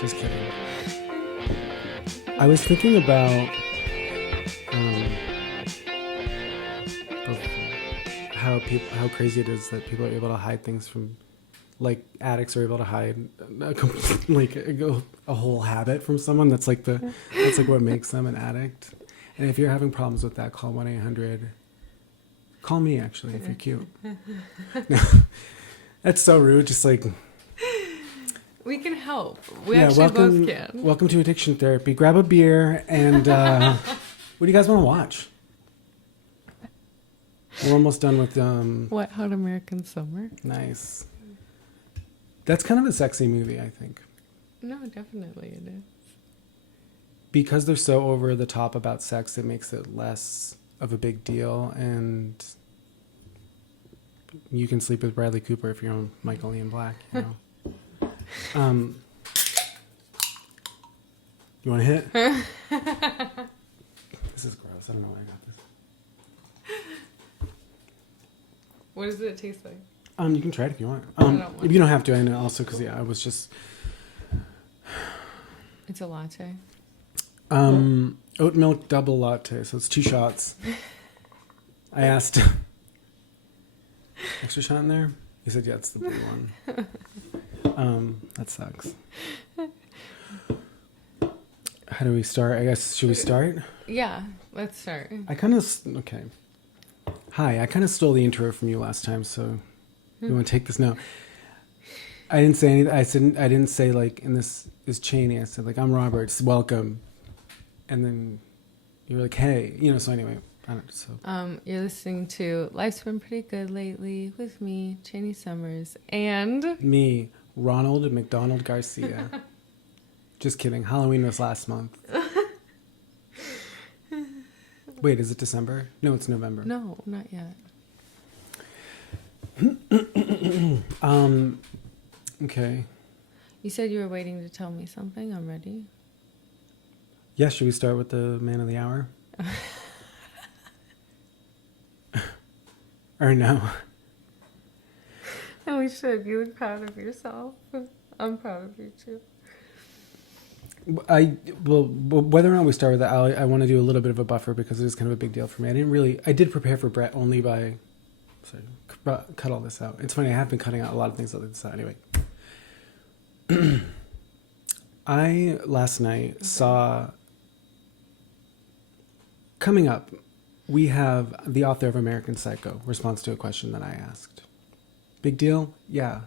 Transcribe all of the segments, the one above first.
Just kidding. I was thinking about of how crazy it is that people are able to hide things from, like addicts are able to hide a whole habit from someone. That's like what makes them an addict. And if you're having problems with that, call 1-800. Call me actually if you're cute. No, that's so rude. Just like. We can help. We actually both can. Welcome to addiction therapy. Grab a beer and what do you guys want to watch? We're almost done with What Hot American Summer? Nice. That's kind of a sexy movie, I think. No, definitely it is. Because they're so over the top about sex, it makes it less of a big deal, and you can sleep with Bradley Cooper if you're on Michael Ian Black, you know. You want to hit? This is gross. I don't know why I got this. What does it taste like? You can try it if you want. I don't want if you don't have to, I know also because I was just. It's a latte. Oat milk double latte, so it's 2 shots. I asked. Extra shot in there? He said, yeah, it's the blue one. That sucks. How do we start? I guess, should we start? Yeah, let's start. Okay. Hi, I kind of stole the intro from you last time, so you want to take this now? I didn't say anything. I didn't say, like, and this is Cheney. I said, like, I'm Roberts, welcome. And then you were like, hey, you know, so anyway. I don't know, so. You're listening to Life's Been Pretty Good Lately with me, Cheney Summers, and... Me, Ronald McDonald Garcia. Just kidding. Halloween was last month. Wait, is it December? No, it's November. No, not yet. Okay. You said you were waiting to tell me something. I'm ready. Yeah, should we start with the man of the hour? Or no? And we should. You look proud of yourself. I'm proud of you too. Whether or not we start with that, I want to do a little bit of a buffer because it is kind of a big deal for me. I did prepare for Bret only by, cut all this out. It's funny, I have been cutting out a lot of things like this out anyway. I, last night, saw, coming up, we have the author of American Psycho, response to a question that I asked. Big deal? Yeah.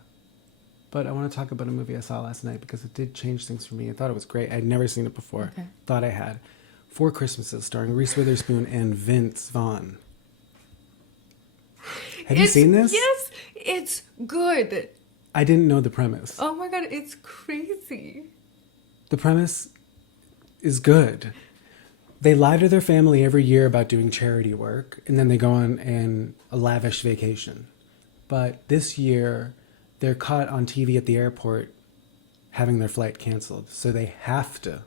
But I want to talk about a movie I saw last night because it did change things for me. I thought it was great. I'd never seen it before. Okay. Thought I had. 4 Christmases, starring Reese Witherspoon and Vince Vaughn. Have you seen this? Yes, it's good. I didn't know the premise. Oh my God, it's crazy. The premise is good. They lie to their family every year about doing charity work, and then they go on a lavish vacation. But this year, they're caught on TV at the airport having their flight canceled. So they have to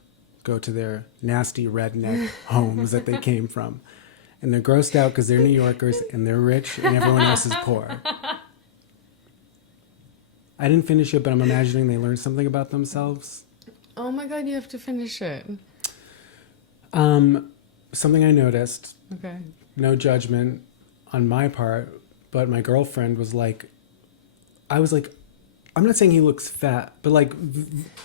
go to their nasty redneck homes that they came from. And they're grossed out because they're New Yorkers and they're rich and everyone else is poor. I didn't finish it, but I'm imagining they learned something about themselves. Oh my God, you have to finish it. Something I noticed, Okay. no judgment on my part, but my girlfriend was like, I was like, I'm not saying he looks fat, but like,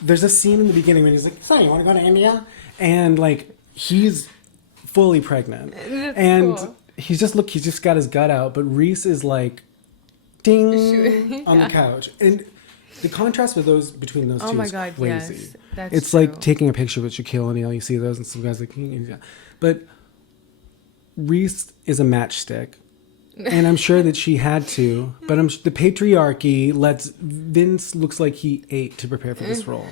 there's a scene in the beginning when he's like, so you want to go to India? And like, he's fully pregnant. That's and cool. he's just got his gut out, but Reese is like, ding, on the couch. And the contrast between those two is crazy. Yes, that's it's true. like taking a picture with Shaquille O'Neal. You see those, and some guys like, yeah. But Reese is a matchstick, and I'm sure that she had to. But the patriarchy lets Vince looks like he ate to prepare for this role.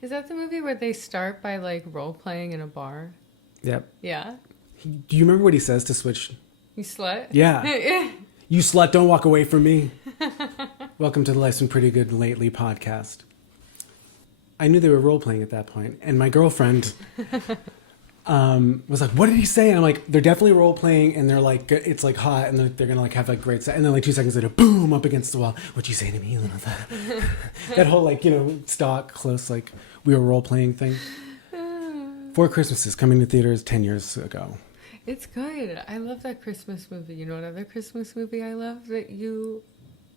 Is that the movie where they start by like role playing in a bar? Yep. Yeah. Do you remember what he says to Switch? You slut? Yeah. You slut! Don't walk away from me. Welcome to the Life's Been Pretty Good Lately podcast. I knew they were role playing at that point, and my girlfriend was like, what did he say? And I'm like, they're definitely role playing, and they're like, it's like hot, and they're gonna like have like great set, and then like 2 seconds later, boom, up against the wall. What'd you say to me, little that? That whole like stock close like we were role playing thing. Four Christmases coming to theaters 10 years ago. It's good. I love that Christmas movie. You know what other Christmas movie I love that you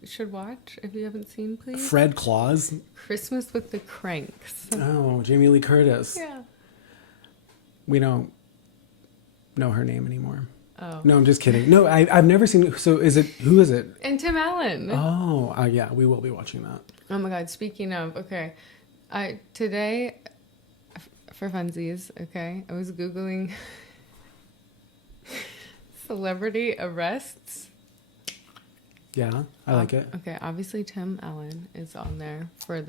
should watch if you haven't seen, please? Fred Claus. Christmas with the Cranks. Oh, Jamie Lee Curtis. Yeah. We don't know her name anymore. Oh. No, I'm just kidding. No, I've never seen. So who is it? And Tim Allen. Oh, yeah, we will be watching that. Oh my God. Speaking of, okay. Today, for funsies, okay, I was Googling celebrity arrests. Yeah, I like it. Okay, obviously Tim Allen is on there for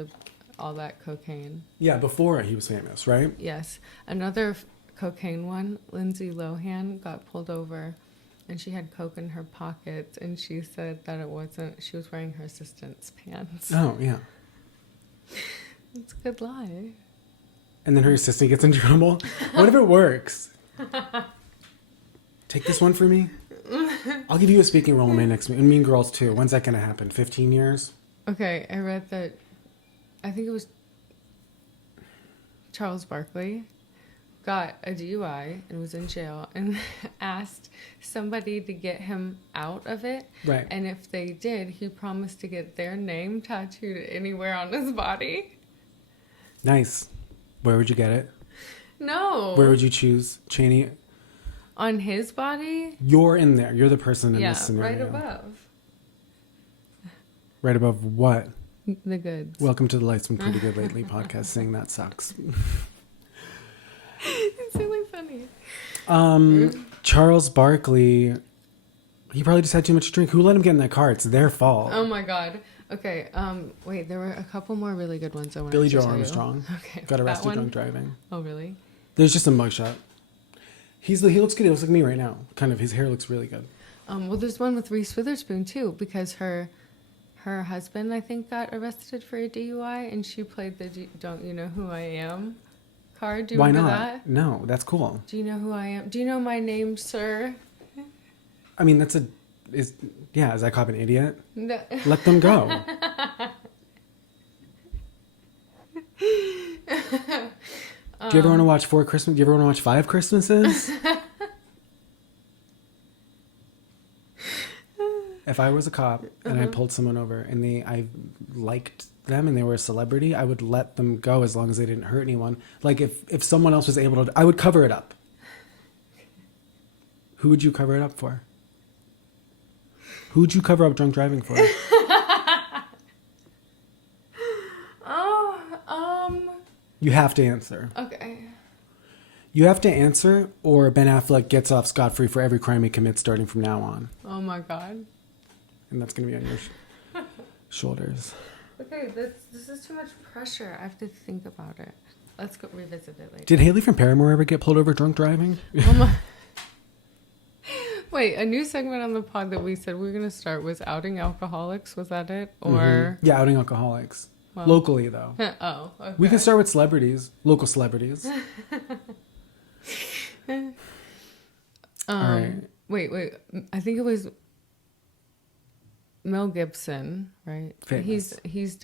all that cocaine. Yeah, before he was famous, right? Yes. Another cocaine one, Lindsay Lohan got pulled over and she had coke in her pockets and she said that it wasn't, she was wearing her assistant's pants. Oh, yeah. It's a good lie. And then her assistant gets in trouble. What if it works? Take this one for me. I'll give you a speaking role in my next in Mean Girls 2. When's that going to happen? 15 years? Okay, I read that, I think it was Charles Barkley got a DUI and was in jail and asked somebody to get him out of it. Right. And if they did, he promised to get their name tattooed anywhere on his body. Nice. Where would you get it? No. Where would you choose? Cheney? On his body? You're in there. You're the person in Yeah, this scenario. right above. Right above what? The goods. Welcome to the Life's Been Pretty Good Lately podcast saying that sucks. It's really funny. Charles Barkley, he probably just had too much to drink. Who let him get in that car? It's their fault. Oh my God. Okay, wait, there were a couple more really good ones I wanted Billy to Joe tell you. Armstrong Okay. got that arrested one? drunk driving. Oh, really? There's just a mugshot. He looks good. He looks like me right now. Kind of. His hair looks really good. Well, there's one with Reese Witherspoon, too, because her husband, I think, got arrested for a DUI, and she played the Don't You Know Who I Am card. Do you Why remember not? that? No, that's cool. Do you know who I am? Do you know my name, sir? I mean, is I cop an idiot? No. Let them go. Do you ever want to watch 4 Christmas? Do you ever want to watch 5 Christmases? If I was a cop and I pulled someone over and I liked them and they were a celebrity, I would let them go as long as they didn't hurt anyone. Like if someone else was able to, I would cover it up. Who would you cover it up for? Who would you cover up drunk driving for? You have to answer. Okay. You have to answer, or Ben Affleck gets off scot-free for every crime he commits starting from now on. Oh my God. And that's going to be on your shoulders. Okay, this is too much pressure. I have to think about it. Let's go revisit it later. Did Haley from Paramore ever get pulled over drunk driving? Oh my. Wait, a new segment on the pod that we said we were going to start was outing alcoholics. Was that it? Or Yeah, outing alcoholics. Well, Locally, though. Oh, okay. We can start with celebrities, local celebrities. All right. Wait. I think it was Mel Gibson, right? Famous. He's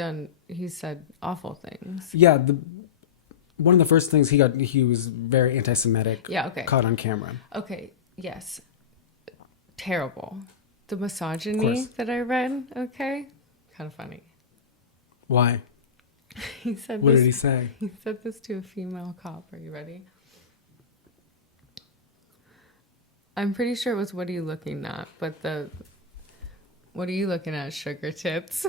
said awful things. Yeah, one of the first things he was very anti-Semitic. Yeah, okay. Caught on camera. Okay, yes. Terrible. The misogyny that I read, okay? Kind of funny. Why? He said What this, did he say? He said this to a female cop. Are you ready? I'm pretty sure it was "What are you looking at?" But "What are you looking at, sugar tits?"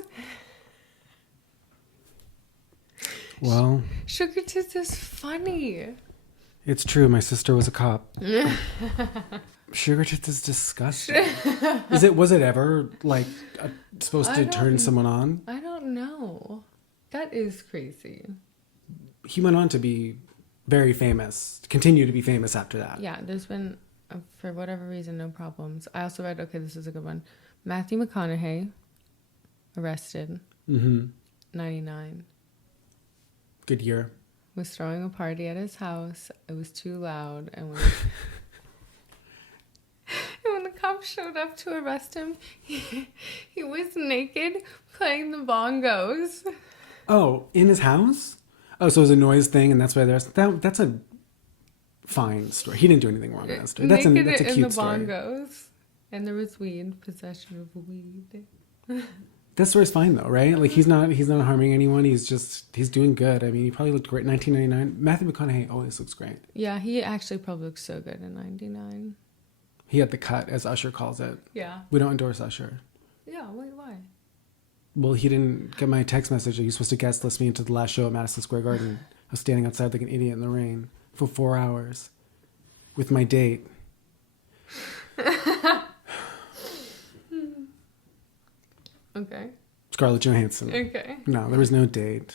Well, Sugar tits is funny. it's true. My sister was a cop. Sugar tits is disgusting. Was it ever like supposed to turn someone on? I don't know. That is crazy. He went on to be very famous, continue to be famous after that. Yeah, there's been, for whatever reason, no problems. I also read, okay, this is a good one. Matthew McConaughey, arrested, 99. Good year. was throwing a party at his house. It was too loud, and when the cops showed up to arrest him, he was naked playing the bongos. Oh, in his house? Oh, so it was a noise thing, and that's why that's a fine story. He didn't do anything wrong in that story. That's a Naked cute in the story. bongos. And there was weed, possession of weed. That story's fine though, right? Like he's not harming anyone. He's doing good. I mean, he probably looked great in 1999. Matthew McConaughey always looks great. Yeah, he actually probably looks so good in 99. He had the cut, as Usher calls it. Yeah. We don't endorse Usher. Yeah, wait, why? Well, he didn't get my text message that he was supposed to guest list me into the last show at Madison Square Garden. I was standing outside like an idiot in the rain for 4 hours with my date. Okay. Scarlett Johansson. Okay. No, there was no date.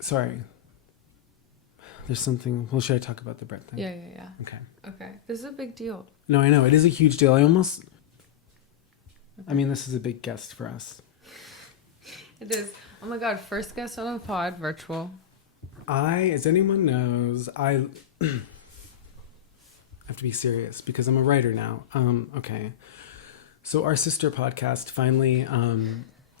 Sorry. There's something. Well, should I talk about the Bret thing? Yeah. Okay. Okay. This is a big deal. No, I know. It is a huge deal. I mean, this is a big guest for us. It is. Oh my God. First guest on the pod, virtual. As anyone knows, I have to be serious because I'm a writer now. Okay. So our sister podcast finally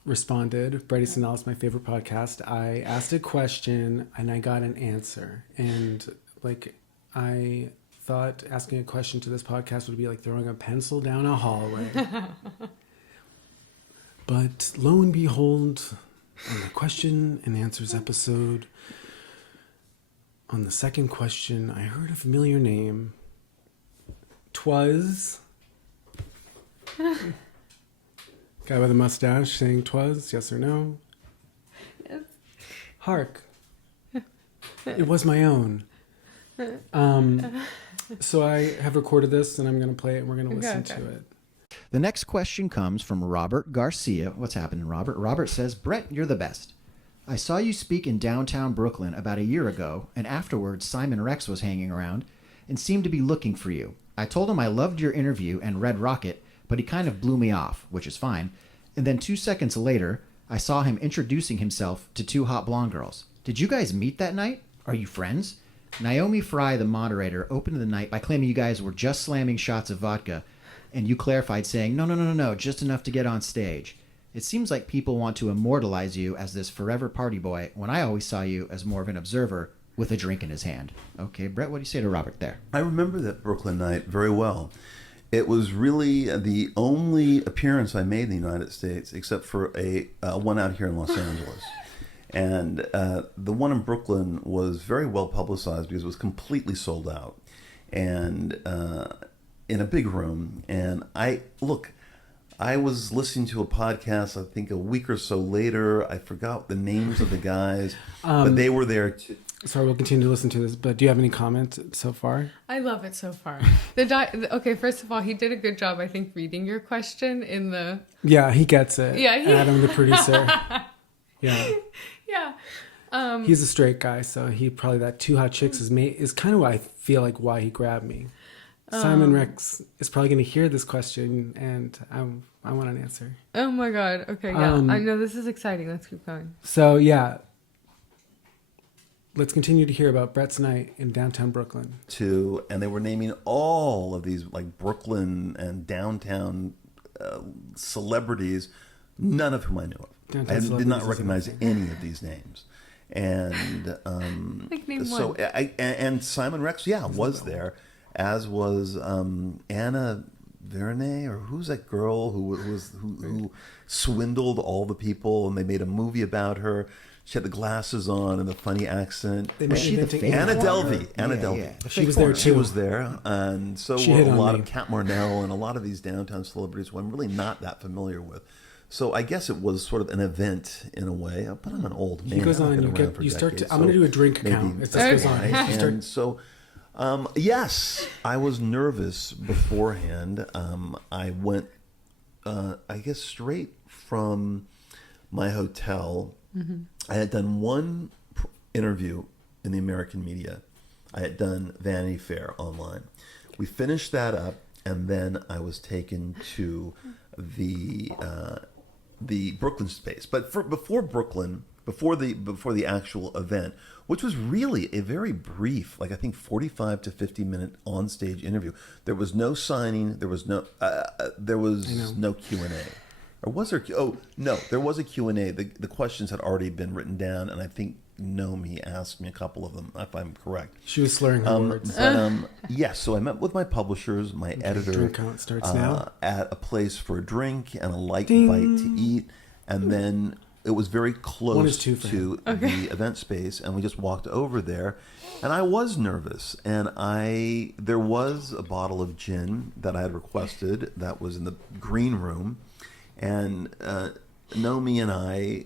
responded. Bret, Easton, Ellis, my favorite podcast. I asked a question and I got an answer. And like, I thought asking a question to this podcast would be like throwing a pencil down a hallway. But lo and behold, on the question and answers episode, on the second question, I heard a familiar name. 'Twas. Guy with a mustache saying 'twas, yes or no? Yes. Hark. It was my own. So I have recorded this and I'm going to play it and we're going to listen to it. The next question comes from Robert Garcia. What's happening, Robert? Robert says, Bret, you're the best. I saw you speak in downtown Brooklyn about a year ago, and afterwards Simon Rex was hanging around and seemed to be looking for you. I told him I loved your interview and Red Rocket, but he kind of blew me off, which is fine. And then 2 seconds later, I saw him introducing himself to 2 hot blonde girls. Did you guys meet that night? Are you friends? Naomi Fry, the moderator, opened the night by claiming you guys were just slamming shots of vodka, and you clarified saying, no, just enough to get on stage. It seems like people want to immortalize you as this forever party boy, when I always saw you as more of an observer with a drink in his hand. Okay, Bret, what do you say to Robert there? I remember that Brooklyn night very well. It was really the only appearance I made in the United States, except for a one out here in Los Angeles. And the one in Brooklyn was very well publicized because it was completely sold out. And in a big room. And I was listening to a podcast, I think a week or so later. I forgot the names of the guys, but they were there too. Sorry, we'll continue to listen to this, but do you have any comments so far? I love it so far. Okay, first of all, he did a good job, I think, reading your question in the... Yeah, he gets it. Yeah, Adam, the producer. Yeah. Yeah. He's a straight guy, so he probably that 2 hot chicks is kind of what I feel like why he grabbed me. Simon Rex is probably going to hear this question, and I want an answer. Oh my God. Okay, yeah. I know this is exciting. Let's keep going. So, yeah. Let's continue to hear about Bret's night in downtown Brooklyn. And they were naming all of these like Brooklyn and downtown celebrities, none of whom I knew of. I did not recognize any of these names. And Like name so one. and Simon Rex, was there, as was Anna Vernay, or who's that girl who swindled all the people, and they made a movie about her. She had the glasses on and the funny accent. Was she the fake Anna one, Delvey. or- Anna yeah, Delvey. yeah. She was there She too. was there, and so She were hit a on lot me. of Kat Marnell and a lot of these downtown celebrities who I'm really not that familiar with. So I guess it was sort of an event in a way. But I'm an old man. He goes on. I've been around for You start decades, to. I'm going to do a drink maybe count. It that's just goes on. why. You start- And so, yes, I was nervous beforehand. I went, I guess, straight from my hotel. Mm-hmm. I had done one interview in the American media. I had done Vanity Fair online. We finished that up, and then I was taken to the the Brooklyn space. But before Brooklyn, before the actual event, which was really a very brief, like I think 45 to 50-minute on-stage interview. There was no signing. There was no no Q&A. Or was there? Oh, no, there was a Q&A. The questions had already been written down, and I think Nomi asked me a couple of them, if I'm correct. She was slurring her words. But, yes, so I met with my publishers, my editor, drink count starts now. at a place for a drink and a light Ding. bite to eat, and then it was very One close is two for to the event space, and we just walked over there, and I was nervous, and there was a bottle of gin that I had requested that was in the green room, and Nomi and I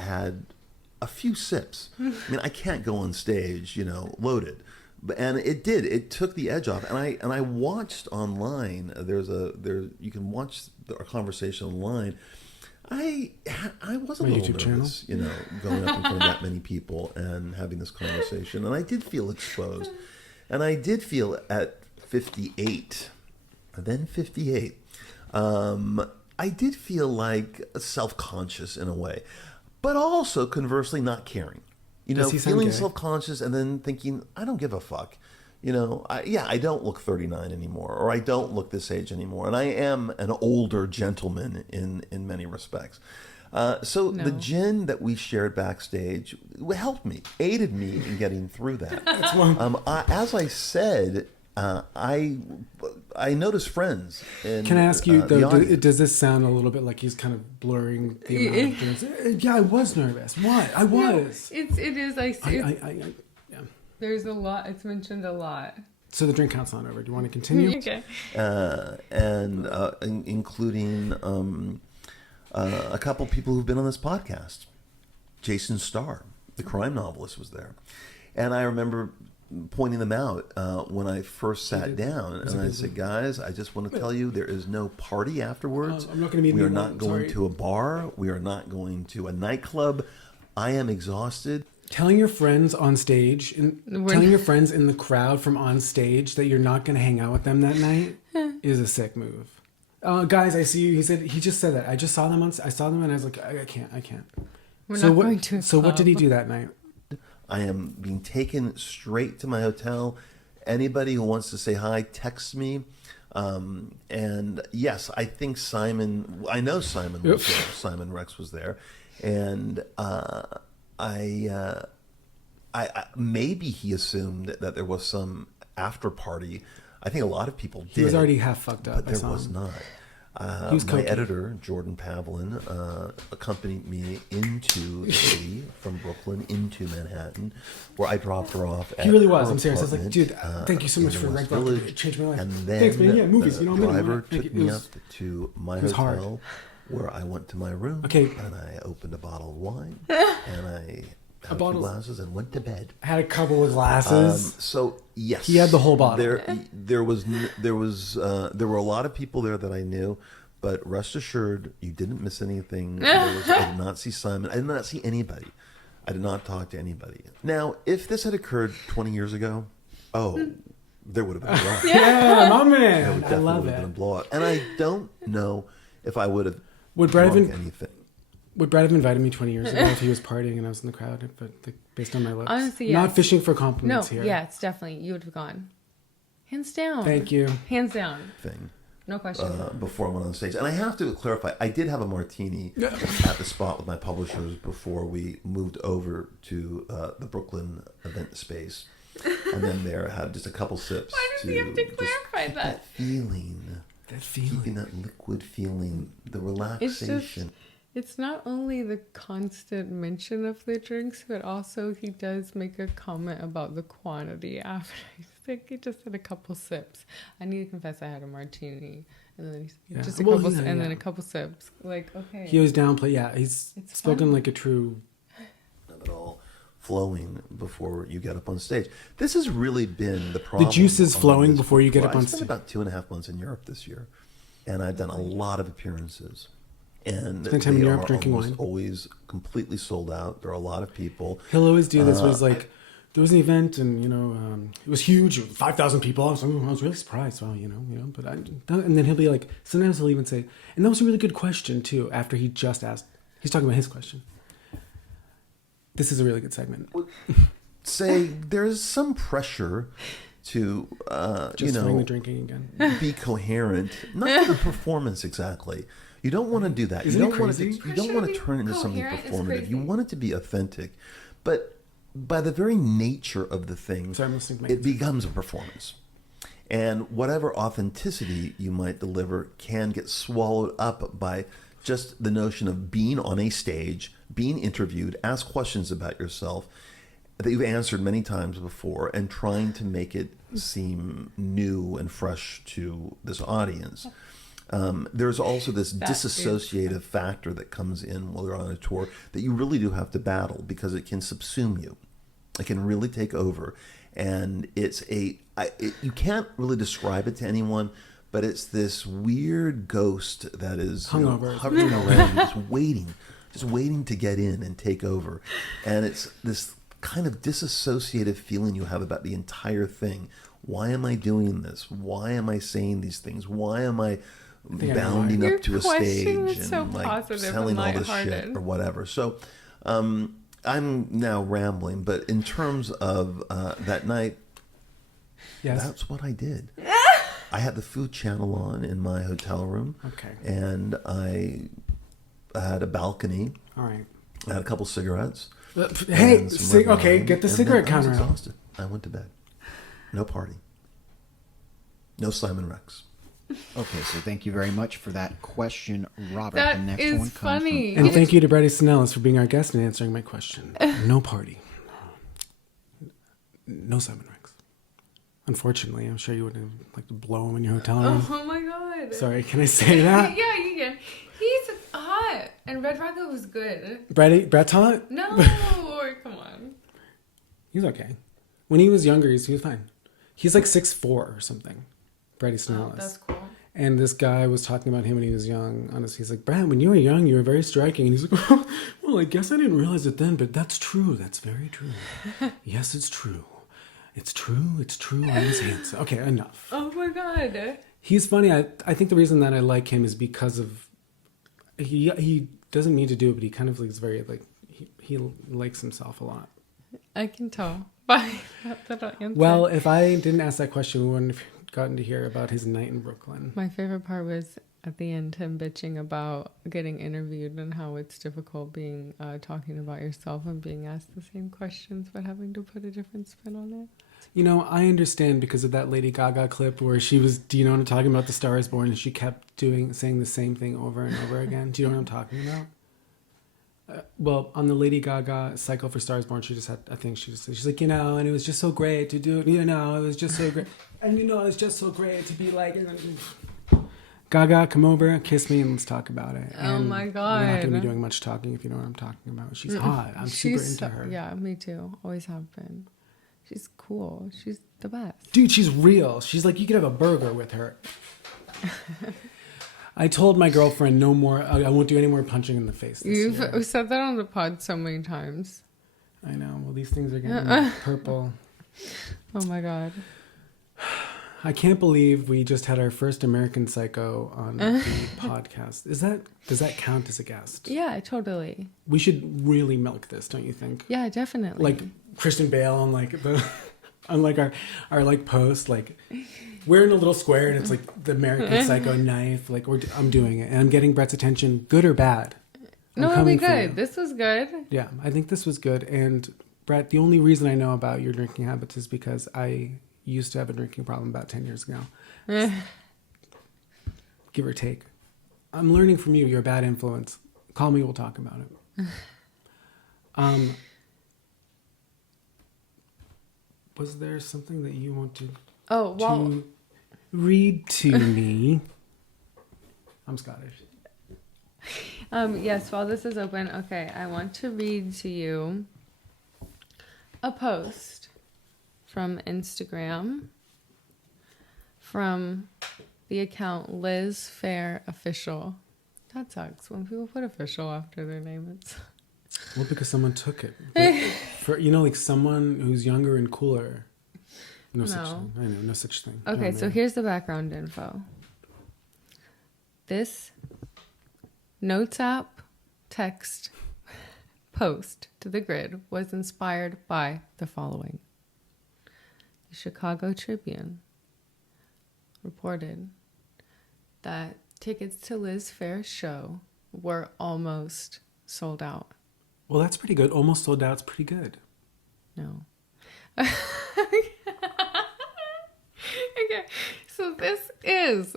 had a few sips. I mean, I can't go on stage, loaded. And it took the edge off. And I watched online. You can watch our conversation online. I was a My little YouTube nervous, going up in front of that many people and having this conversation. And I did feel exposed. And I did feel at 58, then 58, I did feel like self-conscious in a way. But also, conversely, not caring. Does he sound Feeling gay? self-conscious and then thinking, I don't give a fuck. I don't look 39 anymore, or I don't look this age anymore. And I am an older gentleman in many respects. So the gin that we shared backstage helped me, aided me in getting through that. As I said, I noticed friends. Can I ask you, the though, audience. does this sound a little bit like he's kind of blurring the amount of drinks? Yeah, I was nervous. What? I was. No, it is. Yeah. There's a lot. It's mentioned a lot. So the drink count's not over. Do you want to continue? Okay. Including a couple people who've been on this podcast. Jason Starr, the crime novelist, was there. And I remember pointing them out when I first sat down. And I said, guys, I just want to tell you there is no party afterwards. I'm not going to be We are not going to a bar. We are not going to a nightclub. I am exhausted. Telling your friends on stage and telling your friends in the crowd from on stage that you're not going to hang out with them that night is a sick move. Guys, I see you. He just said that. I just saw them I saw them and I was like, I can't. We're not going to a So what did he club. do that night? I am being taken straight to my hotel. Anybody who wants to say hi, text me. And yes, I think I know Simon was there. Simon Rex was there. And I maybe he assumed that there was some after party. I think a lot of people did. He was already half fucked up. But there was not. My cokey. editor, Jordan Pavlin, accompanied me into the city from Brooklyn into Manhattan, where I dropped her off at He really was. her I'm serious. I was like, apartment, dude, thank you so much in for the the West Red Rock. Village. It changed my life. And then Thanks, man. Yeah, movies. the I'm in driver it. took me up to my was hard. hotel, where I went to my room, Okay. and I opened a bottle of wine, and I had a few bottle- glasses and went to bed. I had a couple of glasses. So yes, He had the whole bottle. There were a lot of people there that I knew, but rest assured, you didn't miss anything. I did not see Simon. I did not see anybody. I did not talk to anybody. Now, if this had occurred 20 years ago, there would have been a blowout. Yeah, my There man. would I definitely love would have been a it. blowout. And I don't know if I would have Would Brett have drunk been- anything. Would Brett have invited me 20 years ago if he was partying and I was in the crowd? But based on my looks, Honestly, not yes. fishing for No, compliments here. yeah, it's definitely you would have gone. Hands down. Thank you. Hands down. Thing. No question. Before I went on stage. And I have to clarify, I did have a martini at the spot with my publishers before we moved over to the Brooklyn event space. And then there I had just a couple sips. Why does he have to just clarify keep that? feeling. That Keeping feeling. that liquid feeling, the It's relaxation. just, it's not only the constant mention of the drinks, but also he does make a comment about the quantity after. I think he just had a couple sips. I need to confess I had a martini. And then Yeah. just a Well, couple, yeah, and yeah. then a couple sips. Like, okay. He always downplay. Yeah, he's It's spoken fun. like a true. Of it all flowing before you get up on stage. This has really been the problem. juice is on flowing this before you get book. up on I spent stage. about 2.5 months in Europe this year, and I've done a lot of appearances. And Spend time in they Europe are drinking almost wine. always completely sold out. There are a lot of people. He'll always do this. Was like, there was an event, and it was huge, 5,000 people. I was really surprised. Well, but and then he'll be like, sometimes he'll even say, and that was a really good question too. After he just asked, he's talking about his question. This is a really good segment. Say there's some pressure to Justifying the drinking again. be coherent, not to the performance exactly. You don't want to do that. Isn't you it don't want crazy? to. You don't want to turn it into something performative. You want it to be authentic, but by the very nature of the thing, Sorry, I'm listening to my it becomes a performance. And whatever authenticity you might deliver can get swallowed up by just the notion of being on a stage, being interviewed, ask questions about yourself that you've answered many times before, and trying to make it seem new and fresh to this audience. There's also this disassociative factor that comes in while you're on a tour that you really do have to battle, because it can subsume you. It can really take over. And you can't really describe it to anyone, but it's this weird ghost that is hovering around you, just waiting to get in and take over. And it's this kind of disassociative feeling you have about the entire thing. Why am I doing this? Why am I saying these things? Why am I bounding up to a stage and like selling all this shit or whatever? So I'm now rambling, but in terms of that night, Yes. that's what I did. I had the Food Channel on in my hotel room. Okay. And I had a balcony. All right. I had a couple cigarettes. Hey, and some red okay, wine, get the and cigarette then I was counter out. exhausted. I went to bed. No party. No Simon Rex. Okay, so thank you very much for that question, Robert. That the next is one comes funny. From And thank you to Bret Easton Ellis for being our guest and answering my question. No party. No Simon Rex. Unfortunately, I'm sure you would have liked to blow him in your hotel room. Oh my god. Sorry, can I say that? Yeah, you can. He's hot. And Red Rocket was good. Bret's hot? No, come on. He's okay. When he was younger, he was fine. He's like 6'4" or something. Bret Easton Ellis. That's cool. And this guy was talking about him when he was young. Honestly, he's like, Bret, when you were young, you were very striking. And he's like, well, I guess I didn't realize it then, but that's true. That's very true. Yes, it's true. It's true. It's true. I was handsome. Okay, enough. Oh my god. He's funny. I think the reason that I like him is because of he doesn't mean to do it, but he kind of is very like he likes himself a lot. I can tell by that answer. Well, if I didn't ask that question, we wouldn't have gotten to hear about his night in Brooklyn. My favorite part was at the end him bitching about getting interviewed and how it's difficult being talking about yourself and being asked the same questions but having to put a different spin on it. You know, I understand because of that Lady Gaga clip where she was, do you know what I'm talking about? The Star is Born, and she kept saying the same thing over and over again. Do you know what I'm talking about? Well, on the Lady Gaga cycle for Star is Born, she just had, I think she's like, and it was just so great to do it. It was just so great. And, it was just so great to be like, Gaga, come over, kiss me, and let's talk about it. Oh my God. We're not going to be doing much talking if you know what I'm talking about. She's hot. I'm super into her. Yeah, me too. Always have been. She's cool. She's the best. Dude, she's real. She's like, you could have a burger with her. I told my girlfriend no more. I won't do any more punching in the face this You've year. said that on the pod so many times. I know. Well, these things are getting purple. Oh my God. I can't believe we just had our first American Psycho on the podcast. Does that count as a guest? Yeah, totally. We should really milk this, don't you think? Yeah, definitely. Like Christian Bale on our like post, like we're in a little square and it's like the American Psycho knife. Like I'm doing it and I'm getting Bret's attention, good or bad. No, it'll be good. This was good. Yeah, I think this was good. And Bret, the only reason I know about your drinking habits is because I used to have a drinking problem about 10 years ago. Give or take. I'm learning from you. You're a bad influence. Call me, we'll talk about it. Was there something that you want to read to me? I'm Scottish. Yes, while this is open, okay, I want to read to you a post from Instagram from the account Liz Fair Official. That sucks when people put official after their name. Well, because someone took it. For like someone who's younger and cooler. No such thing. I know, no such thing. Okay, Oh, so man. here's the background info. This Notes app text post to the grid was inspired by the following. The Chicago Tribune reported that tickets to Liz Phair's show were almost sold out. Well, that's pretty good. Almost sold out. It's pretty good. No. Okay, so this is,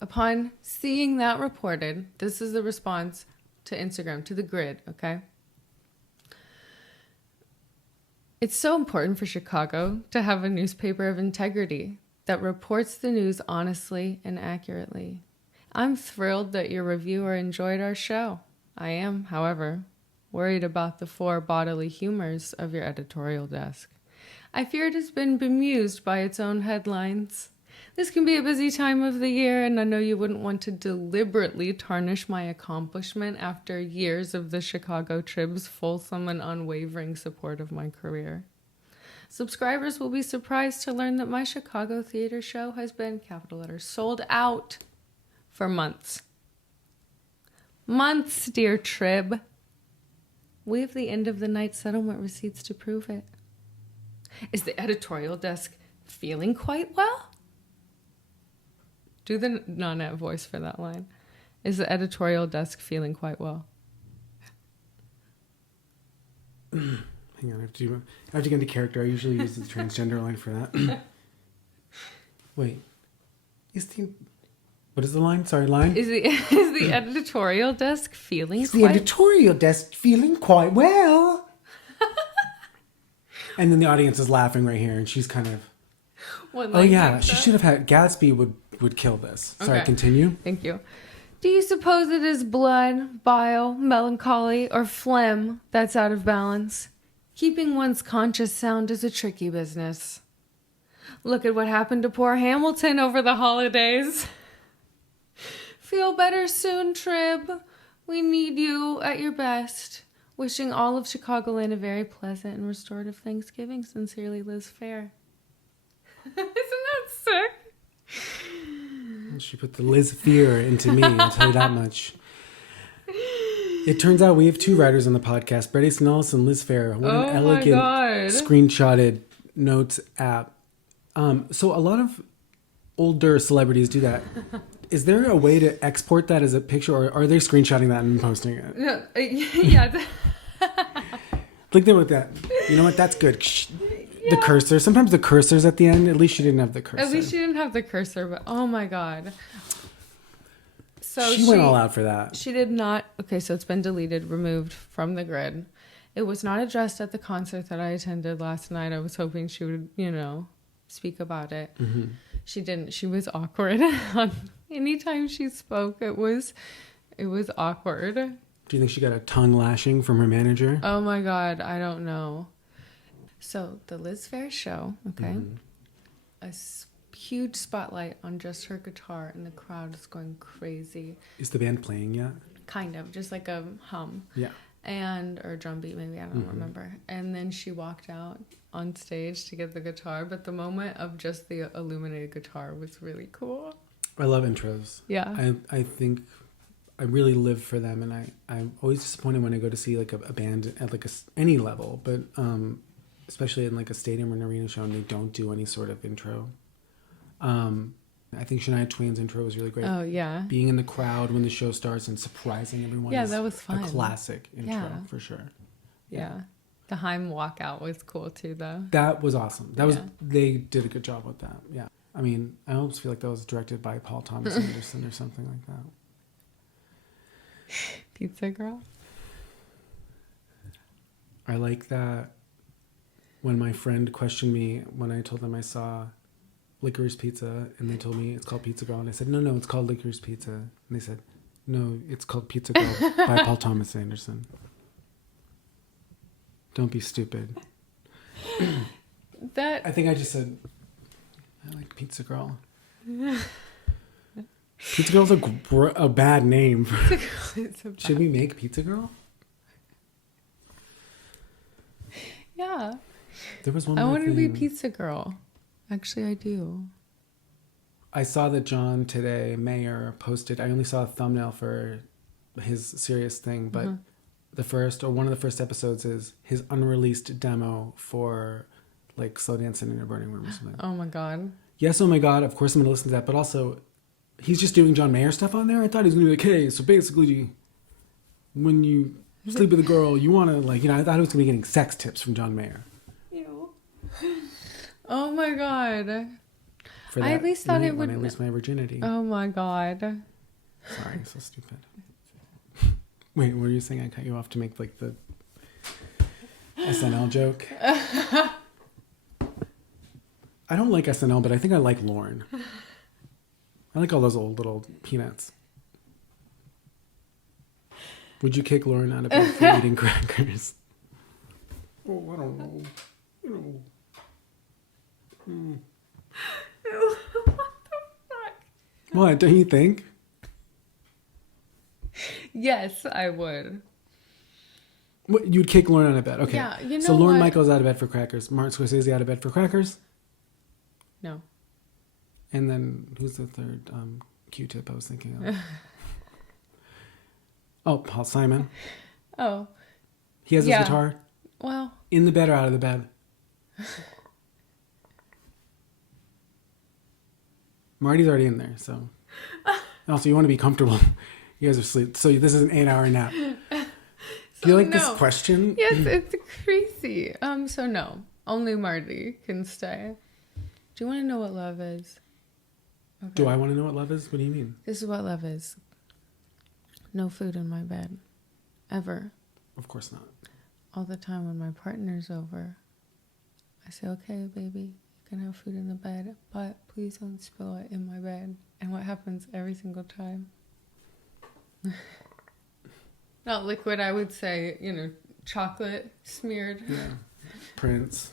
upon seeing that reported, this is the response to Instagram, to the grid, okay? It's so important for Chicago to have a newspaper of integrity that reports the news honestly and accurately. I'm thrilled that your reviewer enjoyed our show. I am, however, worried about the 4 bodily humors of your editorial desk. I fear it has been bemused by its own headlines. This can be a busy time of the year, and I know you wouldn't want to deliberately tarnish my accomplishment after years of the Chicago Trib's fulsome and unwavering support of my career. Subscribers will be surprised to learn that my Chicago theater show has been, capital letters, sold out for months. Months, dear Trib. We have the end of the night settlement receipts to prove it. Is the editorial desk feeling quite well? Do the Nanette voice for that line. Is the editorial desk feeling quite well? Hang on, I have to get into character. I usually use the transgender line for that. Wait. What is the line? Sorry, line? Is the editorial desk feeling The quite editorial desk feeling quite well. And then the audience is laughing right here, and she's kind of... What, Oh, like yeah, that? she should have had... Gatsby would kill this. Sorry, Okay. continue. Thank you. Do you suppose it is blood, bile, melancholy, or phlegm that's out of balance? Keeping one's conscience sound is a tricky business. Look at what happened to poor Hamilton over the holidays. Feel better soon, Trib. We need you at your best. Wishing all of Chicagoland a very pleasant and restorative Thanksgiving. Sincerely, Liz Phair. Isn't that sick? She put the Liz Fear into me, I'll tell you that much. It turns out we have 2 writers on the podcast, Bret, Easton, Ellis, and Liz Phair. What Oh an my elegant God. screenshotted notes app. So a lot of older celebrities do that. Is there a way to export that as a picture, or are they screenshotting that and posting it? No, yeah. Like they with that. You know what? That's good. The cursor. Sometimes the cursor's at the end. At least she didn't have the cursor. At least she didn't have the cursor, but oh my God. So she went all out for that. She did not. Okay, so it's been deleted, removed from the grid. It was not addressed at the concert that I attended last night. I was hoping she would, speak about it. Mm-hmm. She didn't. She was awkward. Anytime she spoke, it was awkward. Do you think she got a tongue lashing from her manager? Oh my God, I don't know. So the Liz Phair show, okay, huge spotlight on just her guitar, and the crowd is going crazy. Is the band playing yet? Kind of, just like a hum. Yeah. Or a drum beat, maybe, I don't remember. And then she walked out on stage to get the guitar, but the moment of just the illuminated guitar was really cool. I love intros. Yeah. I think I really live for them, and I'm always disappointed when I go to see like a band at like any level, but especially in like a stadium or an arena show, and they don't do any sort of intro. I think Shania Twain's intro was really great. Oh, yeah. Being in the crowd when the show starts and surprising everyone. Yeah, is that was fun. A classic intro, Yeah. for sure. Yeah. The Heim walkout was cool too, though. That was awesome. They did a good job with that. Yeah. I mean, I almost feel like that was directed by Paul Thomas Anderson or something like that. Pizza Girl. I like that when my friend questioned me when I told them I saw Licorice Pizza, and they told me it's called Pizza Girl, and I said, no, it's called Licorice Pizza. And they said, no, it's called Pizza Girl by Paul Thomas Anderson. Don't be stupid. I think I just said, I like Pizza Girl. Pizza Girl's a bad name. It's so Should we make Pizza Girl? Yeah. There was one I more want to be thing. pizza girl. Actually, I do. I saw that John today, Mayer, posted. I only saw a thumbnail for his serious thing, but one of the first episodes is his unreleased demo for like Slow Dancing in a Burning Room or something. Oh my god. Yes, oh my god, of course I'm gonna listen to that, but also he's just doing John Mayer stuff on there. I thought he was gonna be like, hey, so basically when you sleep with a girl, you wanna like, I thought he was gonna be getting sex tips from John Mayer. Ew. Oh my god. For that I at least thought night it when would. I lose my virginity. Oh my god. Sorry, so stupid. Wait, what were you saying? I cut you off to make like the SNL joke. I don't like SNL, but I think I like Lorne. I like all those old little peanuts. Would you kick Lauren out of bed for eating crackers? Oh, I don't know. What the fuck? What, don't you think? Yes, I would. What, you'd kick Lauren out of bed? Okay. Yeah, you know so Lauren what? Michaels out of bed for crackers. Martin Scorsese out of bed for crackers. No. And then who's the third Q-tip I was thinking of? Oh, Paul Simon. Oh. He has his Yeah. guitar Well. in the bed or out of the bed. Marty's already in there, so. Also, you want to be comfortable. You guys are asleep. So this is an 8-hour nap. Do you like this no. question? Yes, it's crazy. So no. Only Marty can stay. Do you want to know what love is? Okay. Do I want to know what love is? What do you mean? This is what love is. No food in my bed. Ever. Of course not. All the time when my partner's over, I say, okay, baby, you can have food in the bed, but please don't spill it in my bed. And what happens every single time? Not liquid, I would say, chocolate smeared. Yeah. Prince.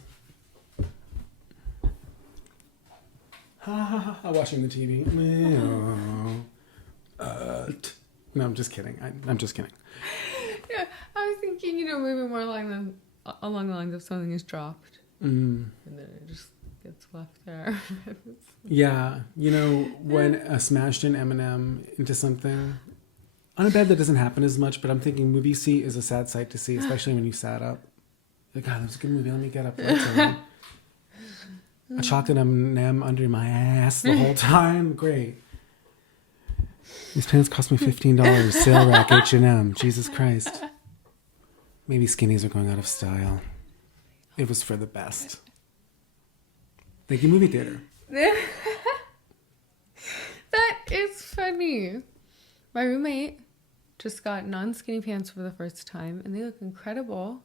Watching the TV. No, I'm just kidding. I'm just kidding. Yeah, I was thinking, maybe more along the lines of something is dropped. And then it just gets left there. Yeah. When a smashed in M&M into something on a bed that doesn't happen as much, but I'm thinking movie seat is a sad sight to see, especially when you sat up. Like, God, that was a good movie. Let me get up. A chocolate M&M under my ass the whole time. Great. These pants cost me $15. Sale rack H&M. Jesus Christ. Maybe skinnies are going out of style. It was for the best. Thank you, movie theater. That is funny. My roommate just got non-skinny pants for the first time, and they look incredible,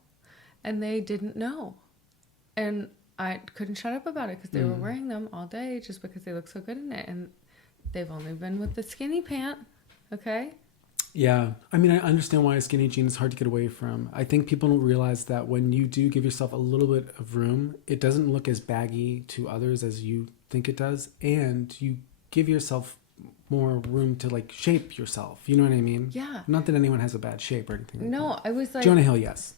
and they didn't know. And I couldn't shut up about it because they were wearing them all day just because they look so good in it. And they've only been with the skinny pant, okay? Yeah. I mean, I understand why a skinny jean is hard to get away from. I think people don't realize that when you do give yourself a little bit of room, it doesn't look as baggy to others as you think it does. And you give yourself more room to, like, shape yourself. You know what I mean? Yeah. Not that anyone has a bad shape or anything like No, that. I was like, Jonah Hill, yes.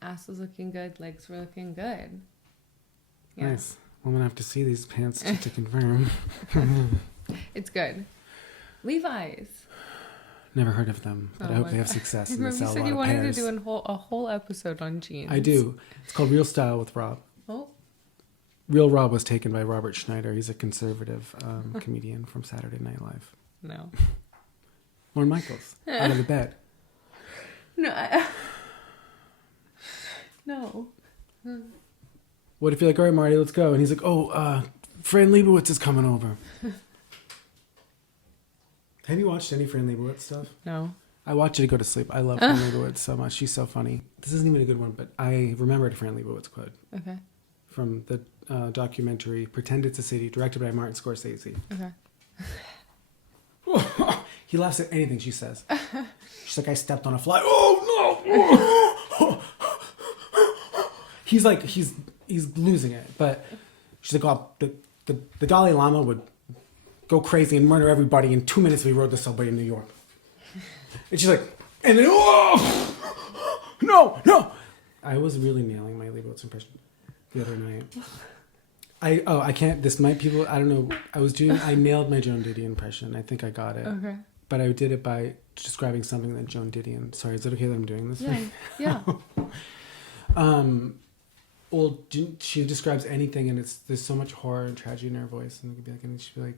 ass was looking good, legs were looking good. Yeah. Nice. I'm going to have to see these pants to confirm. It's good. Levi's. Never heard of them, but I hope they have success and they Remember you sell a said lot you of wanted pairs. to do a whole episode on jeans. I do. It's called Real Style with Rob. Oh. Real Rob was taken by Robert Schneider. He's a conservative comedian from Saturday Night Live. No. Lorne Michaels, out of the bed. No. No. What if you're like, all right, Marty, let's go? And he's like, oh, Fran Lebowitz is coming over. Have you watched any Fran Lebowitz stuff? No. I watch it to go to sleep. I love Fran Lebowitz so much. She's so funny. This isn't even a good one, but I remembered a Fran Lebowitz quote Okay. from the documentary Pretend It's a City, directed by Martin Scorsese. Okay. He laughs at anything she says. She's like, I stepped on a fly. Oh, no! He's like, he's losing it. But she's like, oh, the Dalai Lama would go crazy and murder everybody in 2 minutes if he rode the subway in New York. And she's like, and then, oh! No! I was really nailing my Leibowitz impression the other night. I can't. This might people. I don't know. I nailed my Joan Didion impression. I think I got it. Okay. But I did it by describing something that Joan Didion. Sorry, is it okay that I'm doing this? Yeah. Well, she describes anything, and there's so much horror and tragedy in her voice, and it could be like, and she'd be like,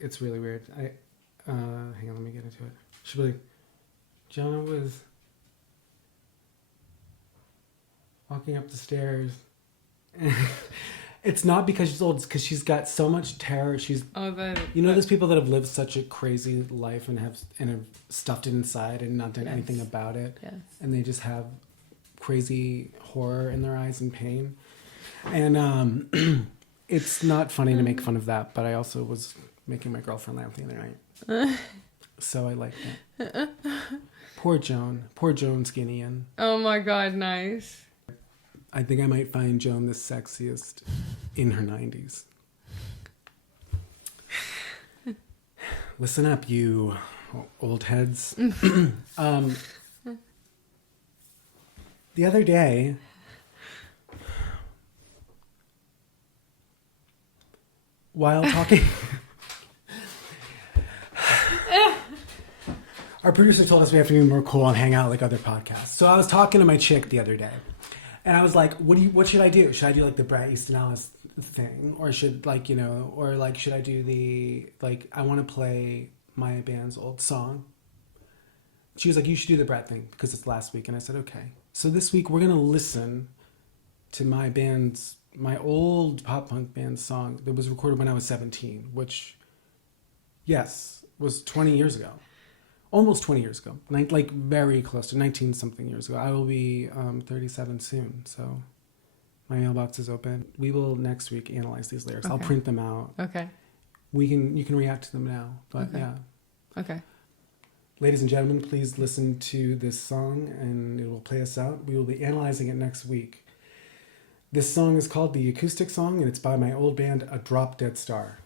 it's really weird. Hang on, let me get into it. She'd be like, Jonah was walking up the stairs. It's not because she's old, it's because she's got so much terror. Those people that have lived such a crazy life and have stuffed it inside and not done anything about it. Yes. And they just have crazy horror in their eyes and pain. And it's not funny to make fun of that, but I also was making my girlfriend laugh the other night. So I liked it. Poor Joan Skinnian. Oh my God, nice. I think I might find Joan the sexiest in her 90s. Listen up, you old heads. The other day, while talking, our producer told us we have to be more cool and hang out like other podcasts. So I was talking to my chick the other day. And I was like, what should I do? Should I do like the Bret, Easton, Ellis thing? Or should should I do I want to play my band's old song? She was like, you should do the Bret thing because it's last week. And I said, okay. So this week we're going to listen to my old pop punk band's song that was recorded when I was 17, which, yes, was 20 years ago. Almost 20 years ago, like very close to 19 something years ago. I will be 37 soon, so my mailbox is open. We will next week analyze these lyrics. Okay. I'll print them out. Okay. You can react to them now, but okay. Yeah. Okay. Ladies and gentlemen, please listen to this song and it will play us out. We will be analyzing it next week. This song is called The Acoustic Song and it's by my old band, A Drop Dead Star.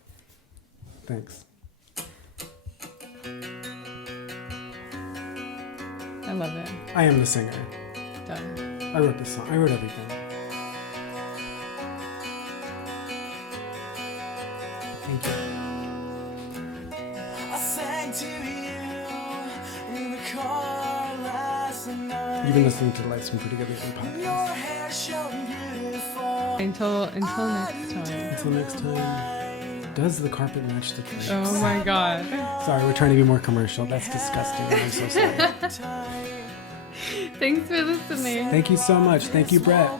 Thanks. I love it. I am the singer. Done. I wrote this song. I wrote everything. Thank you. I sang to you in the car last night. You've been listening to like some pretty good recent Your podcasts. hair shone beautiful. Until next time. Until next time. Does the carpet match the drapes? Oh my God. Sorry, we're trying to be more commercial. That's disgusting. I'm so sorry. Thanks for listening. Thank you so much. Thank you, Bret.